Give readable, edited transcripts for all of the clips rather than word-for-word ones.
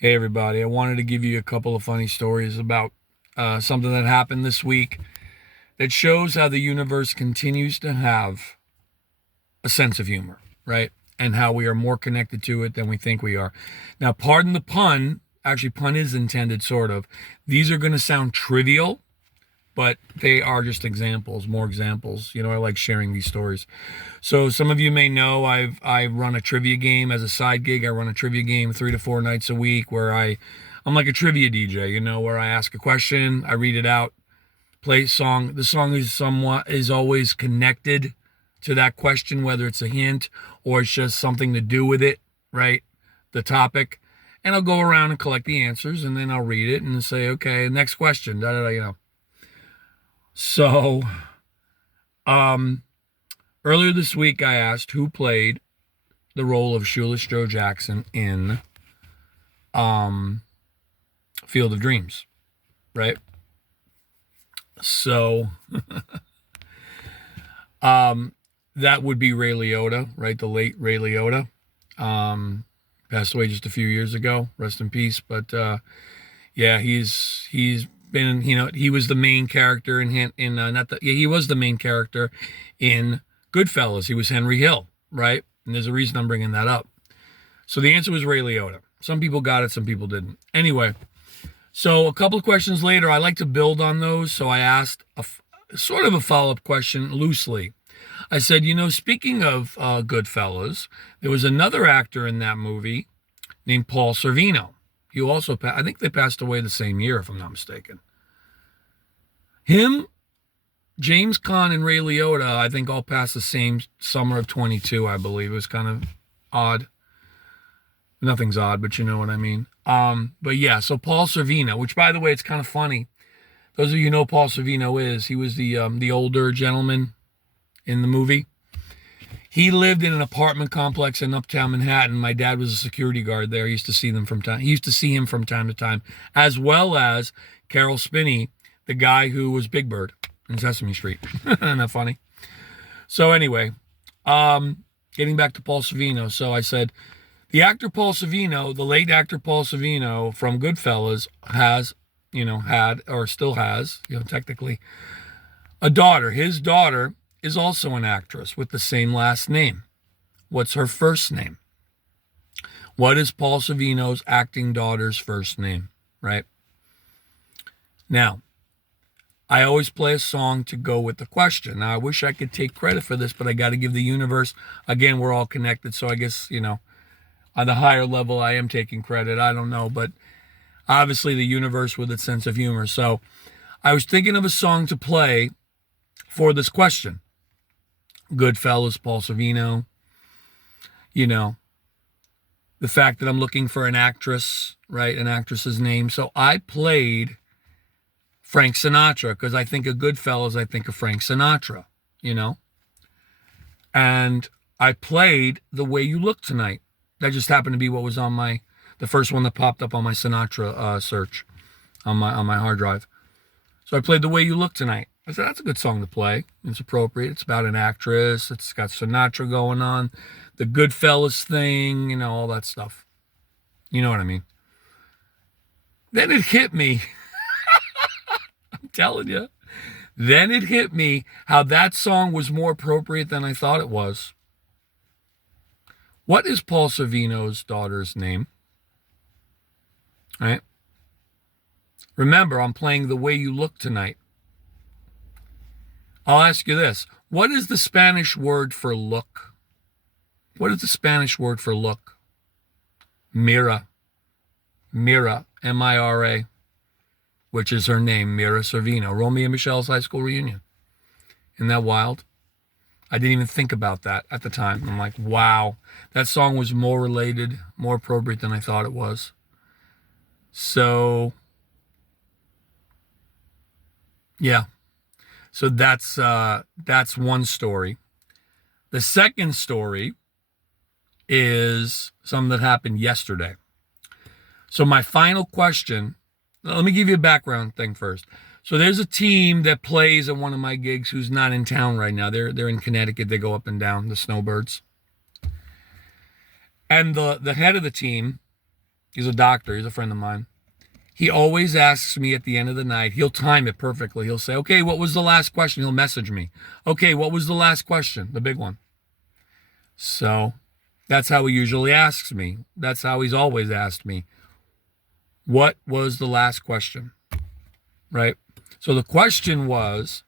Hey everybody, I wanted to give you a couple of funny stories about something that happened this week that shows how the universe continues to have a sense of humor, right? And how we are more connected to it than we think we are. Now, pardon the pun, actually, pun is intended, sort of. These are going to sound trivial, but they are just examples, more examples. I like sharing these stories. So some of you may know I run a trivia game as a side gig. I run a trivia game 3 to 4 nights a week where I'm like a trivia DJ, where I ask a question, I read it out, play a song. The song is always connected to that question, whether it's a hint or it's just something to do with it, right? The topic. And I'll go around and collect the answers and then I'll read it and say, okay, next question. Da, da, da. So, um, earlier this week, I asked who played the role of Shoeless Joe Jackson in um, Field of Dreams, right? So, that would be Ray Liotta, right? The late Ray Liotta. Passed away just a few years ago. Rest in peace. But yeah, he's been, he was the main character in not the yeah, he was the main character in Goodfellas. He was Henry Hill, right? And there's a reason I'm bringing that up. So the answer was Ray Liotta. Some people got it, some people didn't. Anyway, so a couple of questions later, I like to build on those. So I asked sort of a follow-up question loosely. I said, speaking of Goodfellas, there was another actor in that movie named Paul Sorvino. He also, I think they passed away the same year, if I'm not mistaken. Him, James Caan, and Ray Liotta, I think all passed the same summer of 22, I believe. It was kind of odd. Nothing's odd, but you know what I mean. But yeah, so Paul Sorvino, which by the way, it's kind of funny. Those of you who know Paul Sorvino he was the older gentleman in the movie. He lived in an apartment complex in Uptown Manhattan. My dad was a security guard there. He used to see him from time to time, as well as Carol Spinney, the guy who was Big Bird in Sesame Street. Isn't that funny? So anyway, getting back to Paul Sorvino. So I said, the actor Paul Sorvino, the late actor Paul Sorvino from Goodfellas has, had or still has, technically, a daughter. His daughter is also an actress with the same last name. What's her first name? What is Paul Sorvino's acting daughter's first name? Right? Now, I always play a song to go with the question. Now, I wish I could take credit for this, but I got to give the universe, again, we're all connected. So I guess, on the higher level, I am taking credit. I don't know, but obviously the universe with its sense of humor. So I was thinking of a song to play for this question. Goodfellas, Paul Sorvino, the fact that I'm looking for an actress, right? An actress's name. So I played Frank Sinatra because I think of Goodfellas, I think of Frank Sinatra, and I played The Way You Look Tonight. That just happened to be what was on the first one that popped up on my Sinatra search on my hard drive. So I played The Way You Look Tonight. I said, that's a good song to play. It's appropriate. It's about an actress. It's got Sinatra going on, the Goodfellas thing, all that stuff. You know what I mean? Then it hit me. I'm telling you. Then it hit me how that song was more appropriate than I thought it was. What is Paul Sorvino's daughter's name? All right. Remember, I'm playing The Way You Look Tonight. I'll ask you this. What is the Spanish word for look? What is the Spanish word for look? Mira. Mira. M-I-R-A. Which is her name, Mira Sorvino. Romeo and Michelle's high school reunion. Isn't that wild? I didn't even think about that at the time. I'm like, wow. That song was more related, more appropriate than I thought it was. So, yeah. So that's one story. The second story is something that happened yesterday. So my final question, let me give you a background thing first. So there's a team that plays at one of my gigs who's not in town right now. They're in Connecticut. They go up and down, the Snowbirds. And the head of the team He's a doctor. He's a friend of mine. He always asks me at the end of the night, he'll time it perfectly. He'll say, okay, what was the last question? He'll message me. Okay, what was the last question? The big one. So that's how he usually asks me. That's how he's always asked me. What was the last question? Right? So the question was,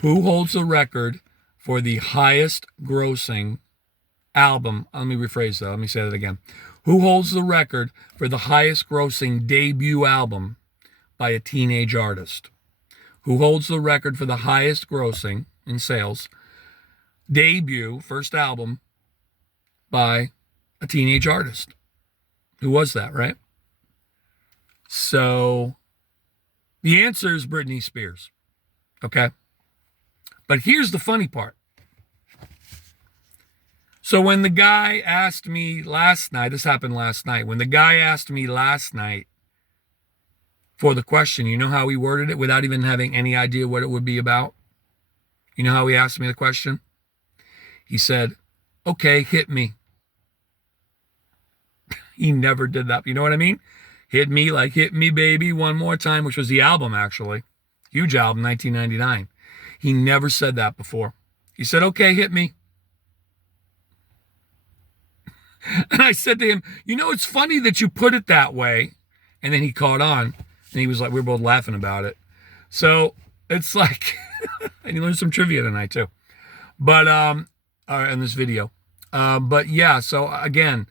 who holds the record for the highest grossing album? Let me rephrase that. Let me say that again. Who holds the record for the highest grossing debut album by a teenage artist? Who holds the record for the highest grossing in sales debut, first album by a teenage artist? Who was that, right? So the answer is Britney Spears. Okay. But here's the funny part. So when the guy asked me last night, this happened last night, when the guy asked me last night for the question, you know how he worded it without even having any idea what it would be about? You know how he asked me the question? He said, okay, hit me. He never did that. You know what I mean? Hit me, like hit me, baby, one more time, which was the album, actually. Huge album, 1999. He never said that before. He said, okay, hit me. And I said to him, you know, it's funny that you put it that way. And then he caught on. And he was like, we were both laughing about it. So it's like, and he learned some trivia tonight too. But, in this video. But yeah, so again,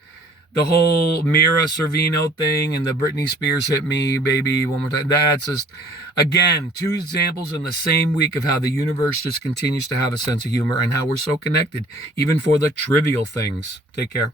the whole Mira Sorvino thing and the Britney Spears hit me, baby, one more time. That's just, again, two examples in the same week of how the universe just continues to have a sense of humor and how we're so connected, even for the trivial things. Take care.